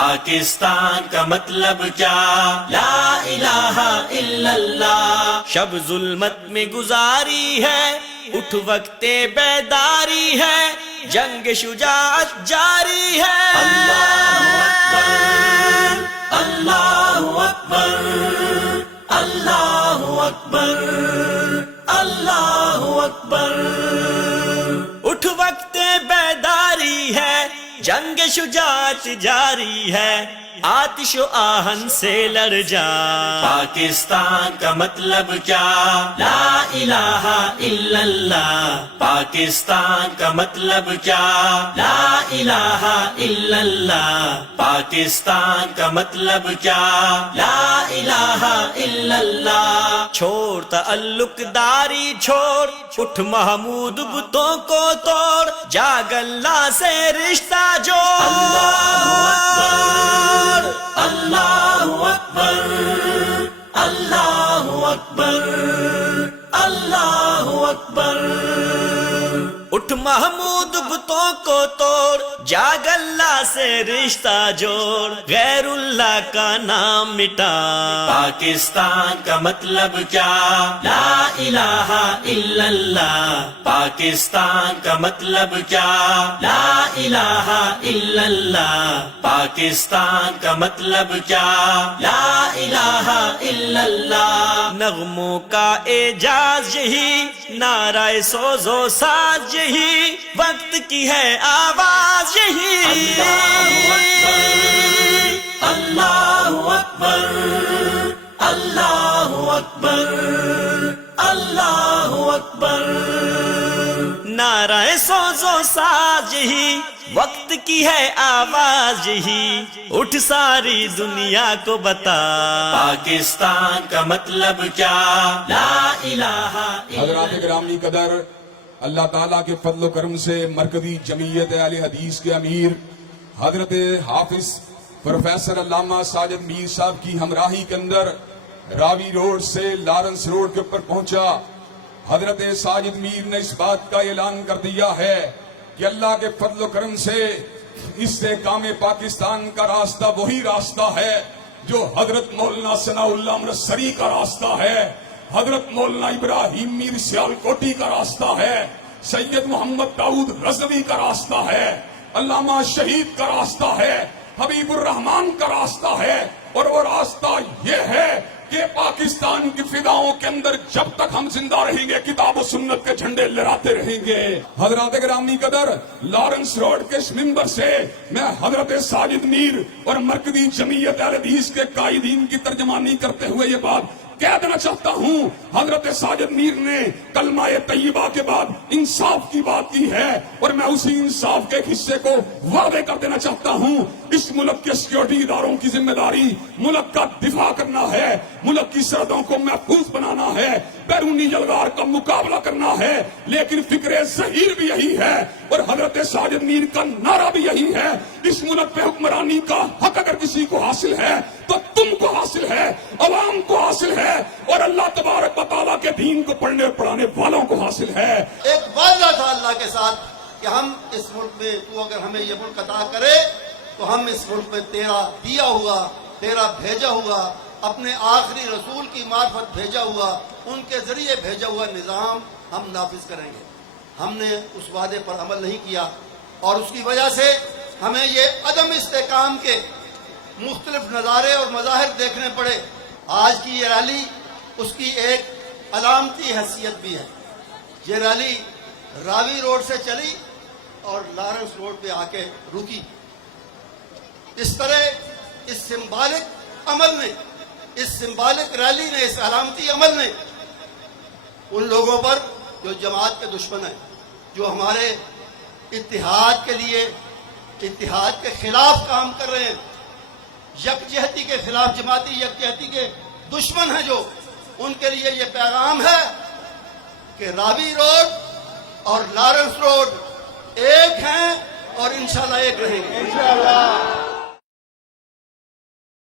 پاکستان کا مطلب کیا؟ لا الہ الا اللہ. شب ظلمت میں گزاری ہے، اٹھ وقت بیداری ہے، جنگ شجاعت جاری ہے. اللہ اکبر، اللہ اکبر، اللہ اکبر، اللہ اکبر. اٹھ وقت بیداری ہے، جنگ شجاعت جاری ہے، آتش و آہن سے لڑ جا. پاکستان کا مطلب کیا؟ لا الہ الا اللہ. پاکستان کا مطلب کیا؟ لا الہ الا اللہ. پاکستان کا مطلب کیا؟ لا الہ الا اللہ. چھوڑ تعلق داری چھوڑ، اٹھ محمود بتوں کو توڑ، جاگ اللہ سے رشتہ جوڑ. اللہ اکبر، اللہ اکبر، اللہ اکبر. اٹھ محمود بتوں کو توڑ، جاگ اللہ سے رشتہ جوڑ، غیر اللہ کا نام مٹا. پاکستان کا مطلب کیا؟ لا الہ الا اللہ. پاکستان کا مطلب کیا؟ لا الہ الا اللہ. پاکستان کا مطلب کیا؟ لا الہ الا اللہ. نغموں کا اعجاز یہی، نعرہ سوز و ساز یہی، وقت کی ہے آواز یہی. اللہ اکبر، اللہ اکبر، اللہ اکبر. نعرہ سوز و ساز یہی، وقت کی ہے آواز یہی، اٹھ ساری دنیا کو بتا. پاکستان کا مطلب کیا؟ لا الہ الا. حضرات گرامی قدر، اللہ تعالیٰ کے فضل و کرم سے مرکزی جمعیت اہل حدیث کے امیر حضرت حافظ پروفیسر علامہ ساجد میر صاحب کی ہمراہی کے اندر راوی روڈ سے لارنس روڈ کے اوپر پہنچا. حضرت ساجد میر نے اس بات کا اعلان کر دیا ہے کہ اللہ کے فضل و کرم سے استحکام پاکستان کا راستہ وہی راستہ ہے جو حضرت مولانا ثناء اللہ امرتسری کا راستہ ہے، حضرت مولانا ابراہیم میر سیالکوٹی کا راستہ ہے، سید محمد داؤد رضوی کا راستہ ہے، علامہ شہید کا راستہ ہے، حبیب الرحمان کا راستہ ہے. اور وہ راستہ یہ ہے کہ پاکستان کی فضاؤں کے اندر جب تک ہم زندہ رہیں گے کتاب و سنت کے جھنڈے لہراتے رہیں گے. حضرات گرامی قدر، لارنس روڈ کے اس منبر سے میں حضرت ساجد میر اور مرکزی جمعیت اہل حدیث کے قائدین کی ترجمانی کرتے ہوئے یہ بات کہہ دینا چاہتا ہوں. حضرت ساجد میر نے کلمہ طیبہ کے بعد انصاف کی بات کی ہے، اور میں اسی انصاف کے ایک حصے کو واضح کر دینا چاہتا ہوں. اس ملک کے سیکورٹی اداروں کی ذمہ داری ملک کا دفاع کرنا ہے، ملک کی سرحدوں کو محفوظ بنانا ہے، بیرونی جلگار کا مقابلہ کرنا ہے، لیکن فکر ظہیر بھی یہی ہے اور حضرت ساجد میر کا نعرہ بھی یہی ہے. اس ملک پہ حکمرانی کا حق اگر کسی کو حاصل ہے تو تم کو حاصل ہے، عوام کو حاصل ہے، اور اللہ تبارک و تعالیٰ کے دین کو پڑھنے اور پڑھانے والوں کو حاصل ہے. ایک وعدہ تھا اللہ کے ساتھ کہ ہم اس ملک میں، تو اگر ہمیں یہ ملک عطا کرے تو ہم اس ملک میں تیرا دیا ہوا، تیرا بھیجا ہوا، اپنے آخری رسول کی معرفت بھیجا ہوا، ان کے ذریعے بھیجا ہوا نظام ہم نافذ کریں گے. ہم نے اس وعدے پر عمل نہیں کیا، اور اس کی وجہ سے ہمیں یہ عدم استحکام کے مختلف نظارے اور مظاہر دیکھنے پڑے. آج کی یہ ریلی اس کی ایک علامتی حیثیت بھی ہے. یہ ریلی راوی روڈ سے چلی اور لارنس روڈ پہ آ کے رکی. اس طرح اس سمبالک عمل نے، اس سمبالک ریلی نے، اس علامتی عمل نے ان لوگوں پر جو جماعت کے دشمن ہیں، جو ہمارے اتحاد کے لیے، اتحاد کے خلاف کام کر رہے ہیں، یکجہتی کے خلاف، جماعتی یکجہتی کے دشمن ہیں، جو ان کے لیے یہ پیغام ہے کہ راوی روڈ اور لارنس روڈ ایک ہیں اور انشاءاللہ ایک رہیں گے.